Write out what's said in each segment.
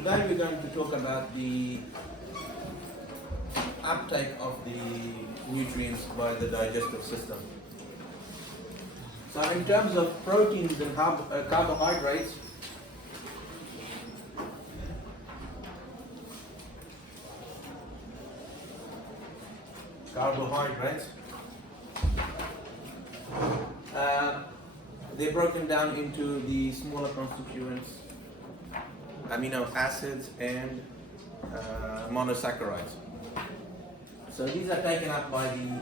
Today we're going to talk about the uptake of the nutrients by the digestive system. So in terms of proteins and carbohydrates, they're broken down into the smaller constituents, amino acids and monosaccharides. So these are taken up by the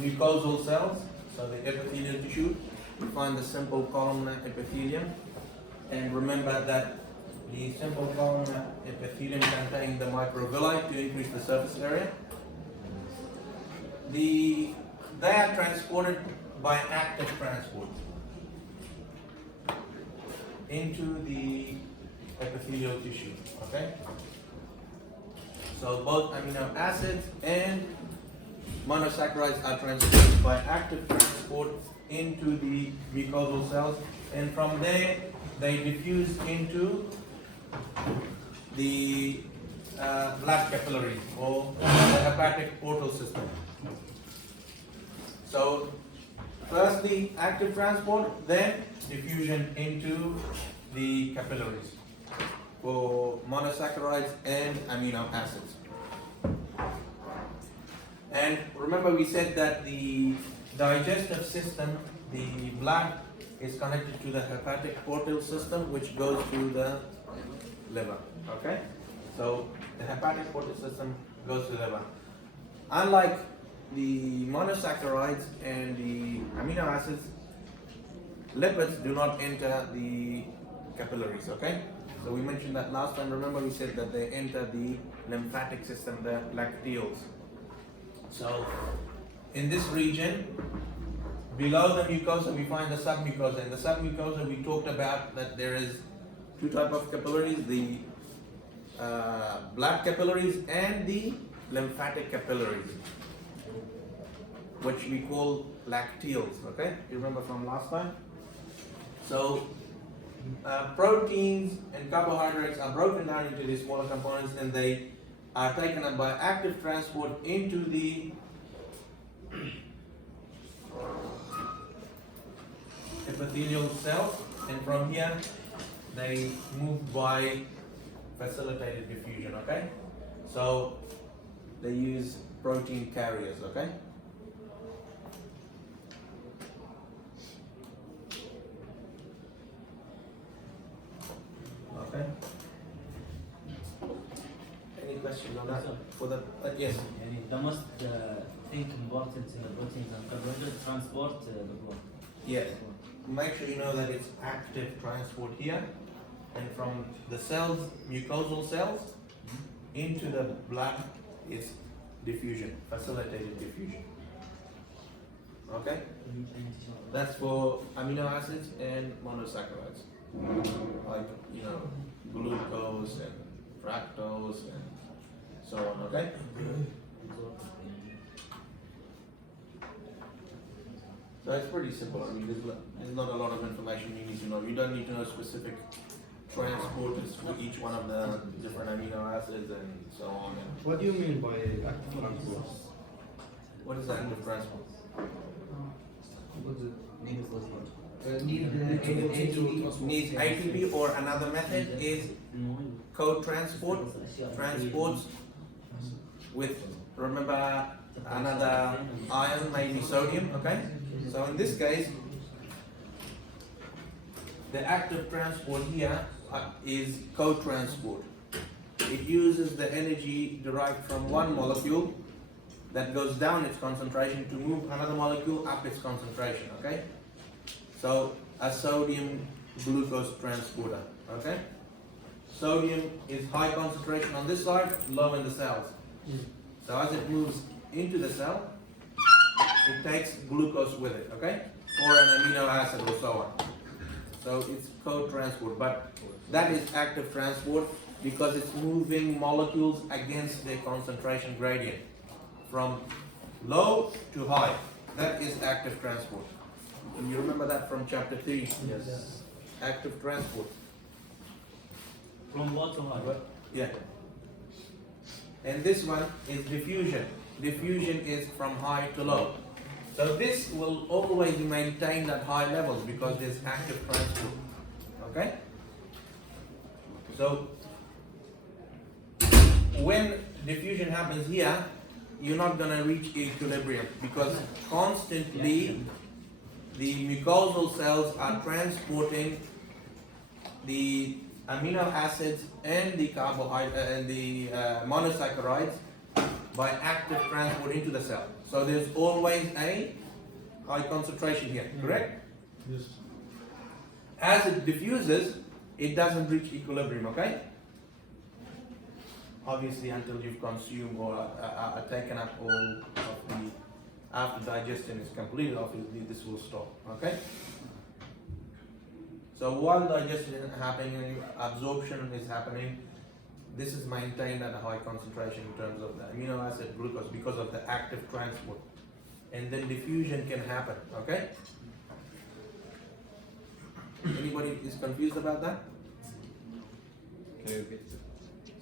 mucosal cells, so the epithelial tissue. We find the simple columnar epithelium, and remember that the simple columnar epithelium contains the microvilli to increase the surface area. They are transported by active transport into the epithelial tissue. Okay? So both amino acids and monosaccharides are transported by active transport into the mucosal cells, and from there they diffuse into the blood capillaries or the hepatic portal system. So first the active transport, then diffusion into the capillaries for monosaccharides and amino acids. And remember we said that the digestive system, the blood is connected to the hepatic portal system, which goes to the liver. Okay? So the hepatic portal system goes to the liver. Unlike the monosaccharides and the amino acids, lipids do not enter the capillaries. Okay? So we mentioned that last time. Remember we said that they enter the lymphatic system, the lacteals. So in this region, below the mucosa, we find the submucosa. In the submucosa, we talked about that there is two types of capillaries, the blood capillaries and the lymphatic capillaries, which we call lacteals. Okay, you remember from last time? So proteins and carbohydrates are broken down into these smaller components, and they are taken up by active transport into the epithelial cells, and from here they move by facilitated diffusion. Okay, so they use protein carriers. Okay. Okay. Any questions on that? For the yes. The most thing important in the proteins and carbohydrates transport the blood. Yes. Make sure you know that it's active transport here, and from the cells, mucosal cells, into the blood is diffusion, facilitated diffusion. Okay? That's for amino acids and monosaccharides, like glucose and fructose and so on. Okay? So it's pretty simple. I mean, there's not a lot of information you need to know. You don't need to know specific transporters for each one of the different amino acids and so on. What do you mean by active transport? What is active transport? What's it? Needs ATP, or another method is co-transport. Transports with, remember, another ion, maybe sodium. Okay? So in this case, the active transport here is co-transport. It uses the energy derived from one molecule that goes down its concentration to move another molecule up its concentration. Okay? So a sodium glucose transporter. Okay? Sodium is high concentration on this side, low in the cells. So as it moves into the cell, it takes glucose with it, okay? Or an amino acid or so on. So it's co-transport, but that is active transport because it's moving molecules against their concentration gradient from low to high. That is active transport. And you remember that from chapter 3? Yes. Active transport. From low to high. Yeah. And this one is diffusion. Diffusion is from high to low. So this will always maintain at high levels because there's active transport. Okay? So when diffusion happens here, you're not going to reach equilibrium because constantly the mucosal cells are transporting the amino acids and the carbohydrates and the monosaccharides by active transport into the cell. So there's always a high concentration here, correct? Yes. As it diffuses, it doesn't reach equilibrium, okay? Obviously until you've consumed or taken up all of the, after digestion is completed, obviously this will stop, okay? So while digestion is happening, absorption is happening, this is maintained at a high concentration in terms of the amino acid glucose because of the active transport. And then diffusion can happen, okay? Anybody is confused about that? Can you repeat?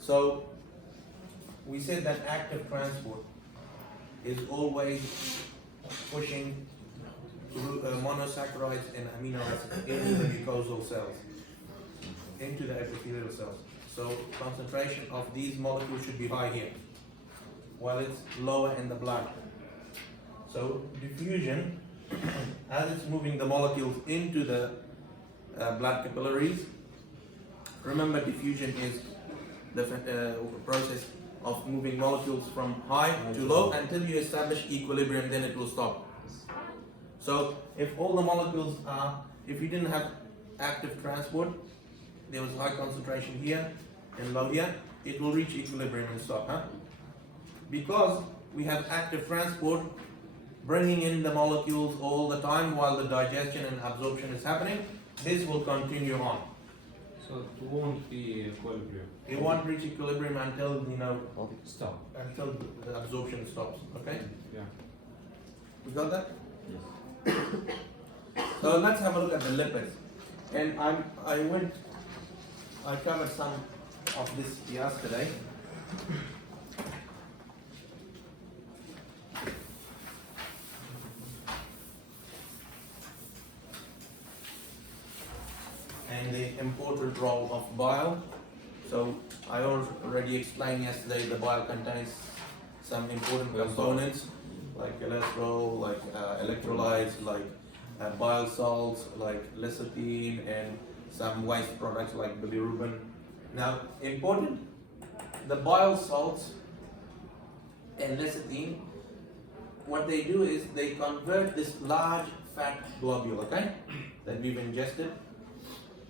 So we said that active transport is always pushing monosaccharides and amino acids into the mucosal cells, into the epithelial cells. So concentration of these molecules should be high here, while it's lower in the blood. So diffusion, as it's moving the molecules into the blood capillaries, remember diffusion is the process of moving molecules from high to low until you establish equilibrium, then it will stop. So if all the molecules are, if you didn't have active transport, there was high concentration here and low here, it will reach equilibrium and stop. Because we have active transport bringing in the molecules all the time while the digestion and absorption is happening, this will continue on. So it won't be equilibrium. It won't reach equilibrium until, Stop. until the absorption stops, okay? Yeah. You got that? Yes. So let's have a look at the lipids. And I covered some of this yesterday. And the important role of bile. So I already explained yesterday the bile contains some important components like cholesterol, like electrolytes, like bile salts, like lecithin, and some waste products like bilirubin. Now, important, the bile salts and lecithin, what they do is they convert this large fat globule, okay, that we've ingested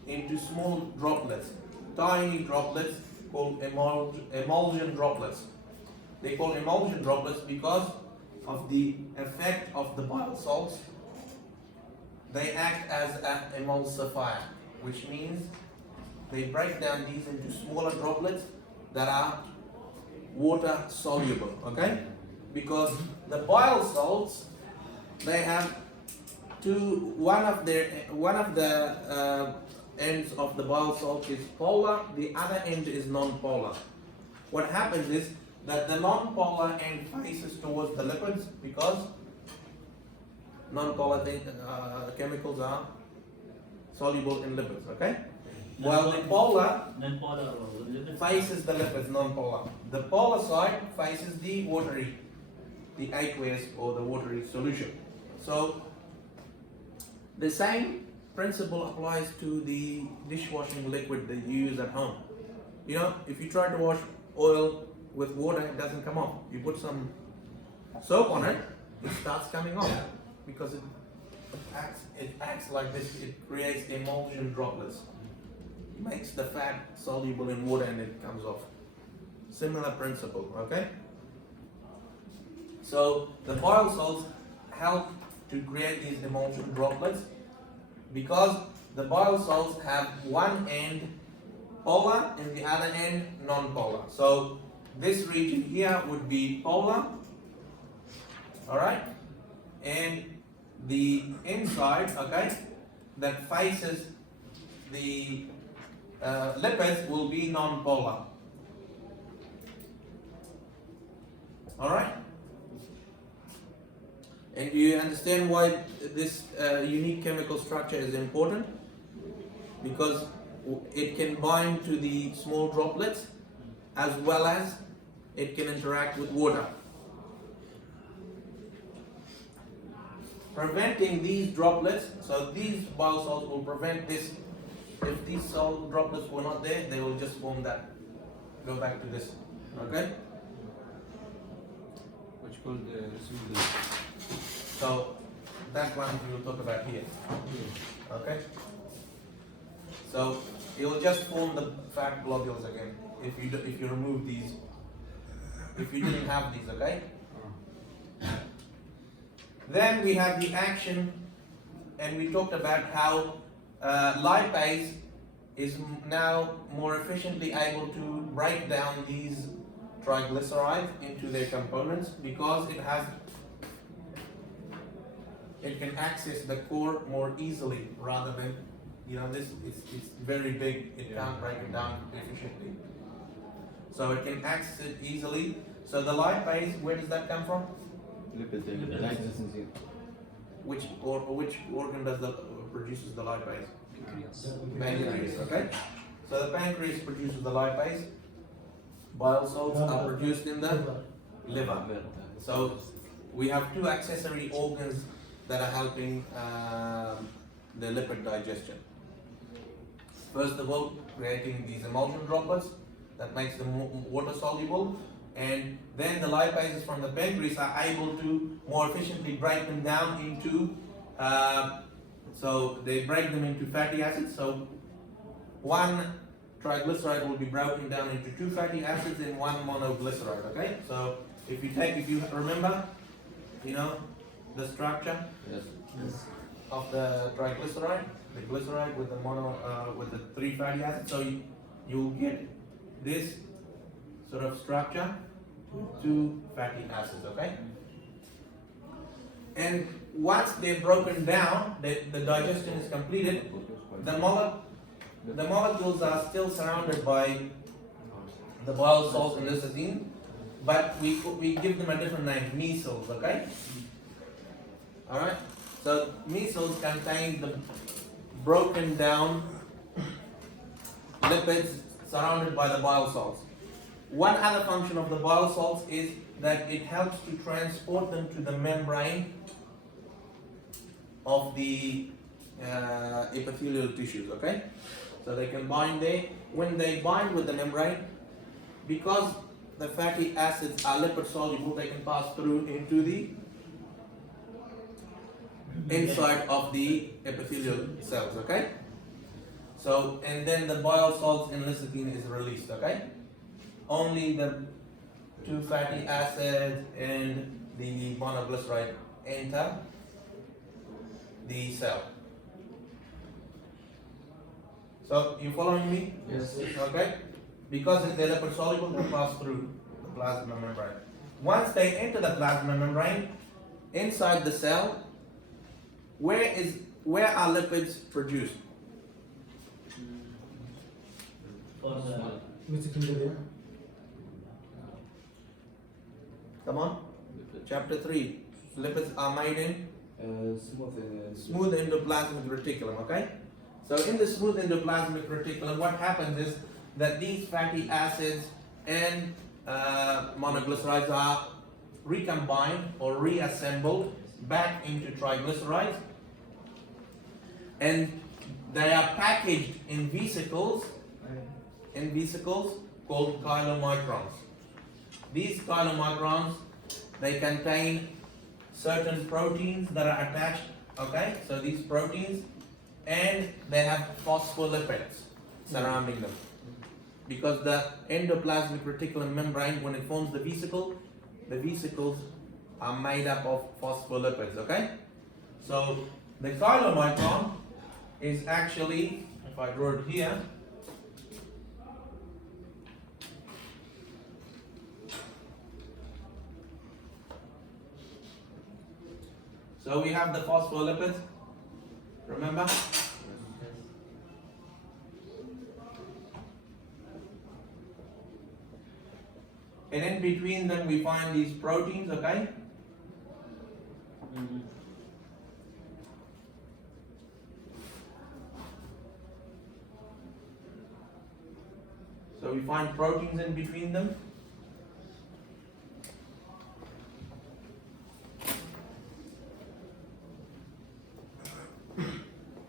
into small droplets, tiny droplets called emulsion droplets. They call emulsion droplets because of the effect of the bile salts. They act as an emulsifier, which means they break down these into smaller droplets that are water soluble, okay? Because the bile salts, they have one of the ends of the bile salt is polar, the other end is non-polar. What happens is that the non-polar end faces towards the lipids because non-polar chemicals are soluble in lipids, okay? While the polar Non-polar lipids faces the lipids, non-polar. The polar side faces the watery, the aqueous or the watery solution. So the same principle applies to the dishwashing liquid that you use at home. You know, if you try to wash oil with water, it doesn't come off. You put some soap on it, it starts coming off because it acts like this. It creates emulsion droplets. It makes the fat soluble in water and it comes off. Similar principle, okay? So the bile salts help to create these emulsion droplets because the bile salts have one end polar and the other end non-polar. So this region here would be polar, alright? And the inside, okay, that faces the lipids will be non-polar. Alright? And do you understand why this unique chemical structure is important? Because it can bind to the small droplets as well as it can interact with water. Preventing these droplets, so these biosalts will prevent this. If these salt droplets were not there, they will just form that, go back to this. Okay? Which called residual. So that one we will talk about here. Okay? So it will just form the fat globules again if you remove these. If you didn't have these, okay? Then we have the action, and we talked about how lipase is now more efficiently able to break down these triglycerides into their components because it can access the core more easily rather than, this it's very big, it can't break it down efficiently. So it can access it easily. So the lipase, where does that come from? Lipid. Which organ produces the lipase? Pancreas. Okay. So the pancreas produces the lipase. Bile salts are produced in the liver. So we have two accessory organs that are helping the lipid digestion. First of all, creating these emulsion droplets that makes them water soluble, and then the lipases from the pancreas are able to more efficiently break them down into, so they break them into fatty acids. So one triglyceride will be broken down into two fatty acids in one monoglyceride. Okay, so if you remember, the structure of the triglyceride, the glyceride with the with the three fatty acids. So you'll get this sort of structure, two fatty acids. Okay, and once they're broken down, the digestion is completed. The molecules are still surrounded by the bile salts and lysine, but we give them a different name, micelles. Okay. All right. So micelles contain the broken down lipids surrounded by the bile salts. One other function of the bile salts is that it helps to transport them to the membrane of the epithelial tissues. Okay, so they can bind there. When they bind with the membrane, because the fatty acids are lipid soluble, they can pass through into the inside of the epithelial cells. Okay, so and then the bile salts and lecithin is released. Okay, only the two fatty acids and the monoglyceride enter the cell. So you following me? Yes. Okay, because they're lipid soluble, they pass through the plasma membrane. Once they enter the plasma membrane, inside the cell, where are lipids produced? For Come on. Chapter 3. Lipids are made in smooth endoplasmic reticulum. Okay. So in the smooth endoplasmic reticulum, what happens is that these fatty acids and monoglycerides are recombined or reassembled back into triglycerides, and they are packaged in vesicles called chylomicrons. These chylomicrons, they contain certain proteins that are attached. Okay, so these proteins, and they have phospholipids surrounding them, because the endoplasmic reticulum membrane, when it forms the vesicles are made up of phospholipids. Okay, so the chylomicron is actually, if I draw it here, so we have the phospholipids, remember? And in between them we find these proteins, okay? Mhm. So we find proteins in between them.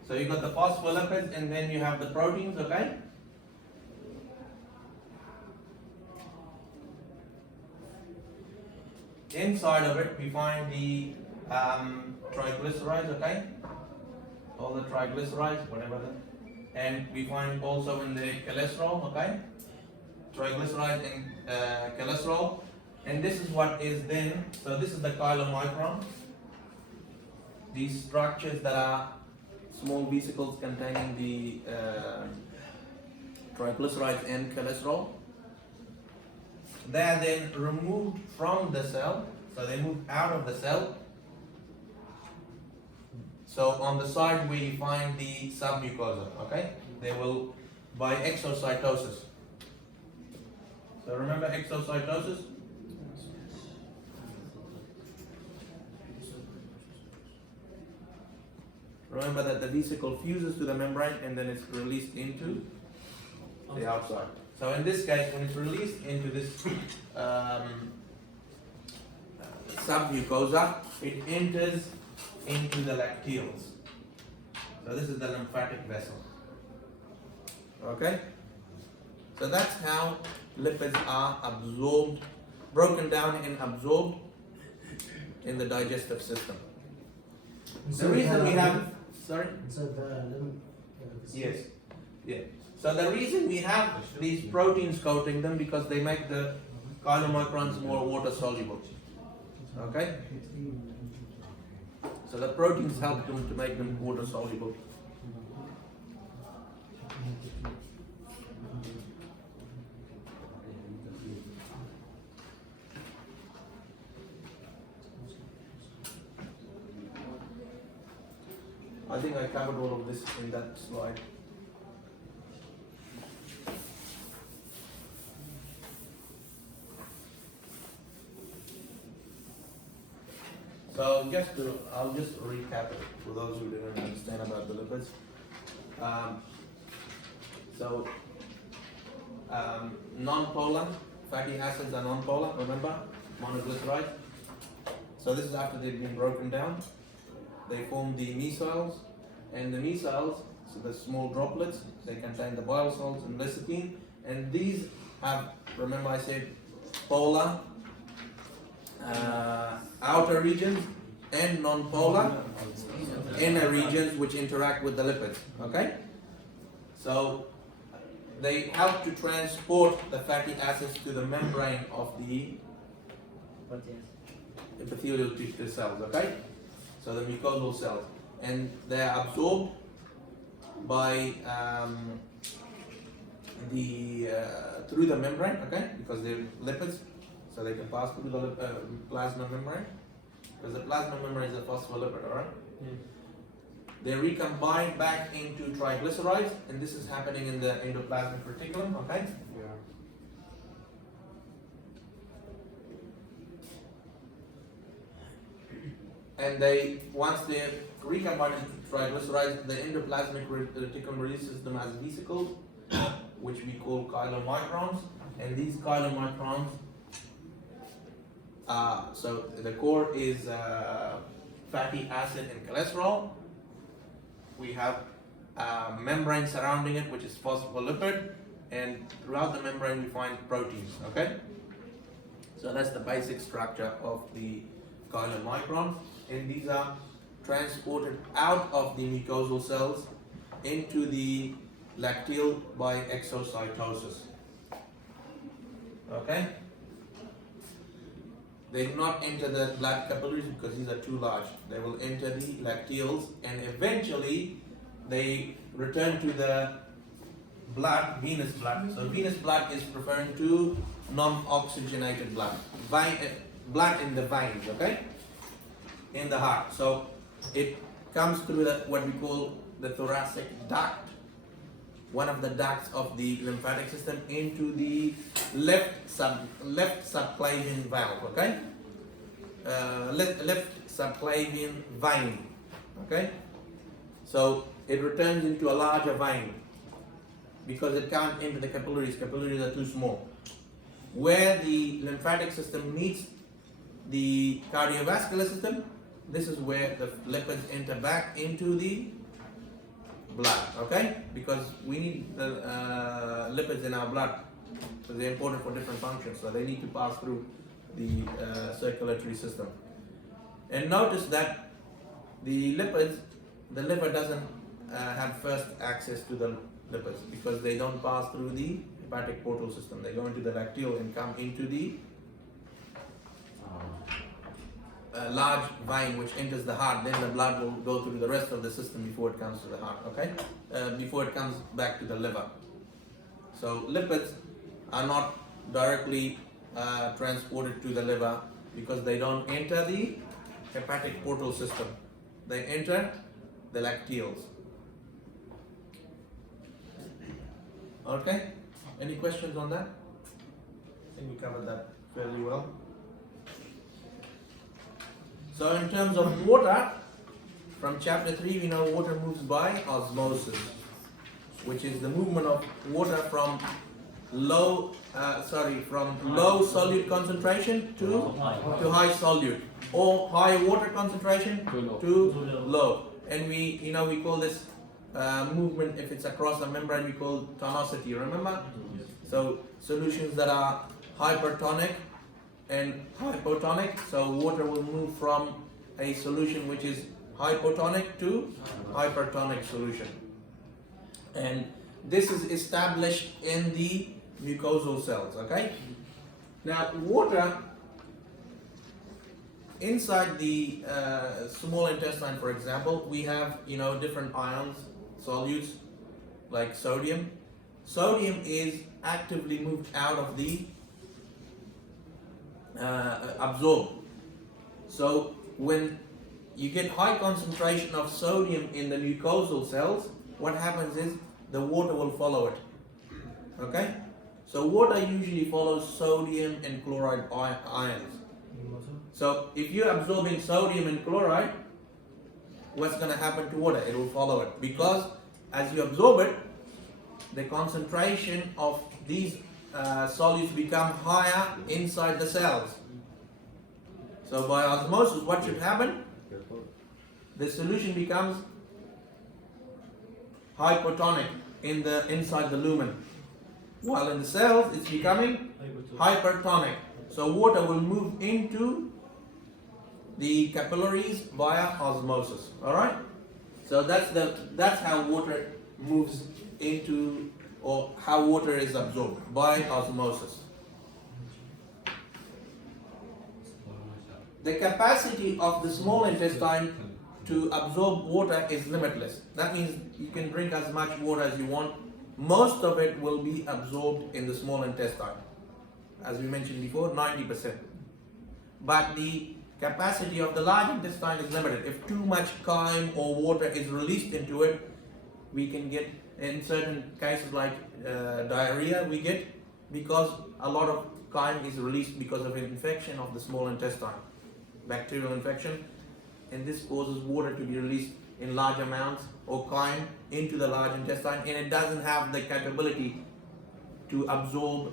So you got the phospholipids and then you have the proteins, okay? Inside of it we find the triglycerides, okay? All the triglycerides, whatever the, and we find also in the cholesterol, okay? Triglycerides and cholesterol, and this is what is then, so this is the chylomicron. These structures that are small vesicles containing the triglycerides and cholesterol. They are then removed from the cell, so they move out of the cell. So on the side we find the submucosa, okay? They will by exocytosis. So remember exocytosis? Remember that the vesicle fuses to the membrane and then it's released into the outside. So in this case, when it's released into this submucosa, it enters into the lacteals. So this is the lymphatic vessel. Okay? So that's how lipids are absorbed, broken down and absorbed in the digestive system. The reason we have, sorry? Inside the lemon. Yes. Yeah. So the reason we have these proteins coating them because they make the chylomicrons more water soluble. Okay? So the proteins help them to make them water soluble. I think I covered all of this in that slide. So I'll just recap it for those who didn't understand about the lipids. Non-polar fatty acids are non-polar, remember? Monoglyceride. So this is after they've been broken down. They form the micelles, and the micelles, so the small droplets, they contain the bile salts and lecithin, and these have, remember I said, polar outer regions and non-polar inner regions which interact with the lipids, okay? So they help to transport the fatty acids to the membrane of the But yes. epithelial tissue cells, okay? So the mucosal cells, and they are absorbed by through the membrane, okay? Because they're lipids, so they can pass through the plasma membrane. Because the plasma membrane is a phospholipid, alright? They recombine back into triglycerides, and this is happening in the endoplasmic reticulum, okay? And they, once they recombine into triglycerides, the endoplasmic reticulum releases them as vesicles, which we call chylomicrons. And these chylomicrons, so the core is fatty acid and cholesterol. We have a membrane surrounding it, which is phospholipid, and throughout the membrane we find proteins, okay? So that's the basic structure of the chylomicrons, and these are transported out of the mucosal cells into the lacteal by exocytosis. Okay? They do not enter the blood capillaries because these are too large. They will enter the lacteals, and eventually they return to the blood, venous blood. So venous blood is referring to non-oxygenated blood. Blood in the veins, okay? In the heart. So it comes through what we call the thoracic duct, one of the ducts of the lymphatic system into the left subclavian valve, okay? Left subclavian vein, okay? So it returns into a larger vein because it can't enter the capillaries. Capillaries are too small. Where the lymphatic system meets the cardiovascular system, this is where the lipids enter back into the blood, okay? Because we need the lipids in our blood, so they're important for different functions, so they need to pass through the circulatory system. And notice that the lipids, the liver doesn't have first access to the lipids because they don't pass through the hepatic portal system. They go into the lacteal and come into the large vein which enters the heart. Then the blood will go through the rest of the system before it comes to the heart, okay? Before it comes back to the liver. So lipids are not directly transported to the liver because they don't enter the hepatic portal system. They enter the lacteals. Okay? Any questions on that? I think we covered that fairly well. So in terms of water, from chapter 3 we know water moves by osmosis, which is the movement of water from low solute concentration to high solute, or high water concentration to low. And we call this movement, if it's across the membrane, we call tonicity, remember? So solutions that are hypertonic and hypotonic, so water will move from a solution which is hypotonic to hypertonic solution. And this is established in the mucosal cells, okay? Now water inside the small intestine, for example, we have different ions, solutes like sodium. Sodium is actively moved out of the absorbed. So when you get high concentration of sodium in the mucosal cells, what happens is the water will follow it. Okay? So water usually follows sodium and chloride ions. So if you're absorbing sodium and chloride, what's going to happen to water? It will follow it, because as you absorb it, the concentration of these solutes become higher inside the cells. So by osmosis, what should happen? The solution becomes hypotonic inside the lumen, while in the cells it's becoming hypertonic. So water will move into the capillaries via osmosis. All right. So that's how water moves into, or how water is absorbed by osmosis. The capacity of the small intestine to absorb water is limitless. That means you can drink as much water as you want. Most of it will be absorbed in the small intestine. As we mentioned before, 90%. But the capacity of the large intestine is limited. If too much chyme or water is released into it, we can get, in certain cases like diarrhea, we get because a lot of chyme is released because of an infection of the small intestine, bacterial infection, and this causes water to be released in large amounts or chyme into the large intestine, and it doesn't have the capability to absorb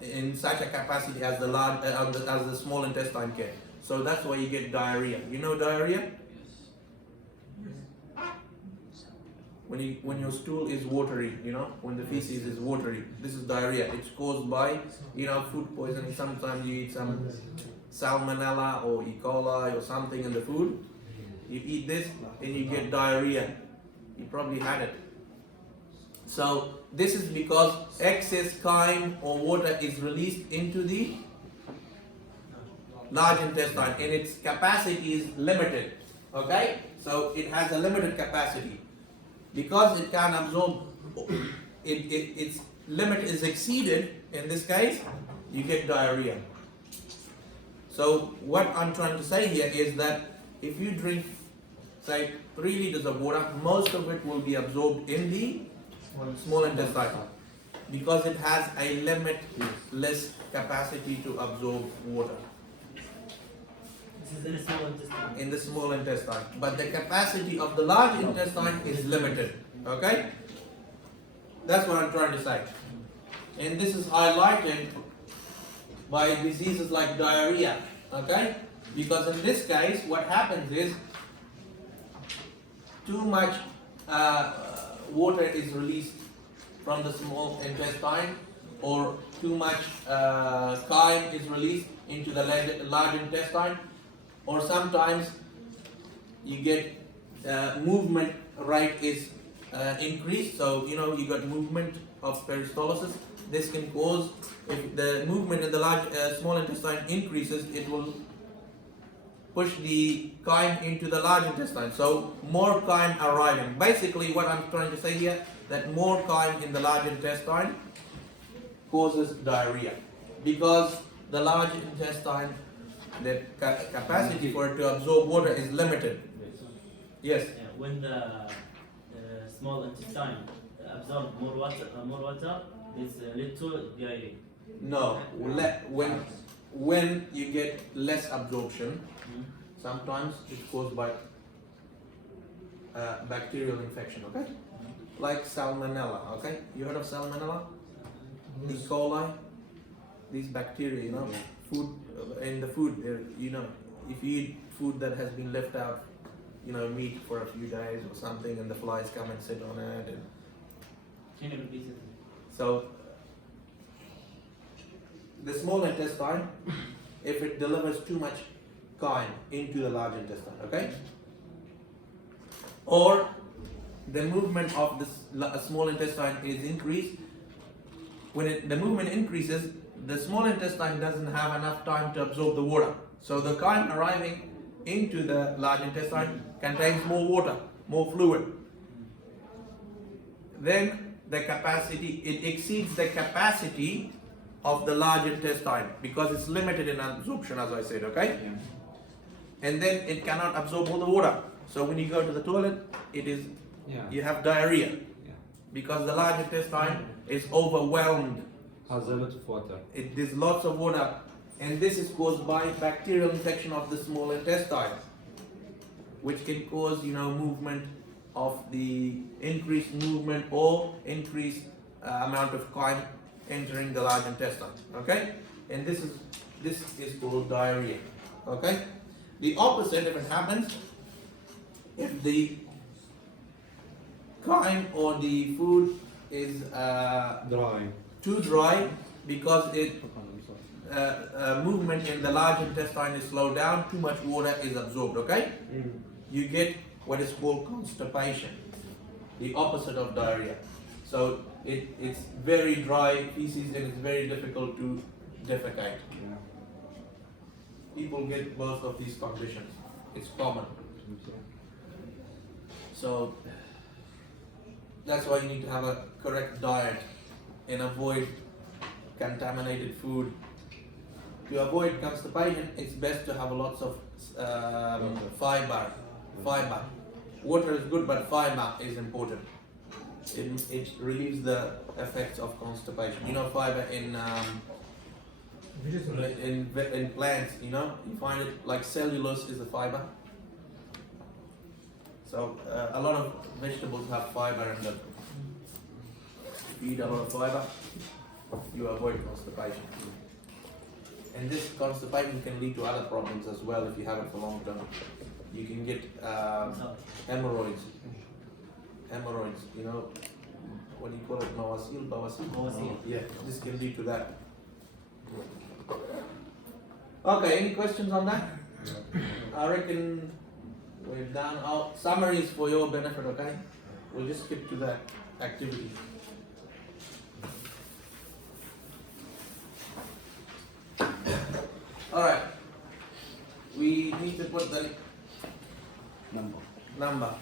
in such a capacity as the small intestine can. So that's why you get diarrhea. You know diarrhea? When your stool is watery, when the feces is watery, this is diarrhea. It's caused by food poisoning. Sometimes you eat some salmonella or E. coli or something in the food. You eat this and you get diarrhea. You probably had it. So this is because excess chyme or water is released into the large intestine, and its capacity is limited. Okay, so it has a limited capacity. Because it can absorb, its limit is exceeded. In this case, you get diarrhea. So what I'm trying to say here is that if you drink say 3 liters of water, most of it will be absorbed in the small intestine because it has a limitless capacity to absorb water This is in a small intestine. in the small intestine. But the capacity of the large intestine is limited. Okay? That's what I'm trying to say. And this is highlighted by diseases like diarrhea. Okay? Because in this case, what happens is too much water is released from the small intestine, or too much chyme is released into the large intestine, or sometimes you get movement rate is increased. So you got movement of peristalsis. This can cause, if the movement in the small intestine increases, it will push the chyme into the large intestine. So more chyme arriving. Basically what I'm trying to say here, that more chyme in the large intestine causes diarrhea. Because the large intestine, the capacity for it to absorb water is limited. Yes? Yeah, when the small intestine absorbs more water, this leads to diarrhea. No. When you get less absorption, sometimes it's caused by bacterial infection, okay? Like salmonella, okay? You heard of salmonella? E. coli? These bacteria, food in the food, if you eat food that has been left out, meat for a few days or something, and the flies come and sit on it. Can you repeat it? So, the small intestine, if it delivers too much chyme into the large intestine, okay? Or the movement of this small intestine is increased. When the movement increases, the small intestine doesn't have enough time to absorb the water. So the chyme arriving into the large intestine contains more water, more fluid. Then the capacity, it exceeds the capacity of the large intestine because it's limited in absorption, as I said, okay? Yeah. And then it cannot absorb all the water. So when you go to the toilet, you have diarrhea because the large intestine is overwhelmed. Has a lot of water. There's lots of water, and this is caused by bacterial infection of the small intestine, which can cause movement of the increased movement or increased amount of chyme entering the large intestine. Okay, and this is called diarrhea. Okay, the opposite, if it happens, if the chyme or the food is Dry. too dry because movement in the large intestine is slowed down, too much water is absorbed, okay? You get what is called constipation, the opposite of diarrhea. So it's very dry feces and it's very difficult to defecate. Yeah. People get both of these conditions. It's common. So that's why you need to have a correct diet and avoid contaminated food. To avoid constipation, it's best to have lots of fiber. Water is good, but fiber is important. It relieves the effects of constipation. Fiber in plants. You find it like cellulose is a fiber. So a lot of vegetables have fiber in them. If you eat a lot of fiber, you avoid constipation. And this constipation can lead to other problems as well if you have it for long term. You can get hemorrhoids. What do you call it? Bawasir? Yeah, this can lead to that. Okay, any questions on that? I reckon we're done. Our summaries for your benefit, okay? We'll just skip to that activity. Alright. We need to put the number.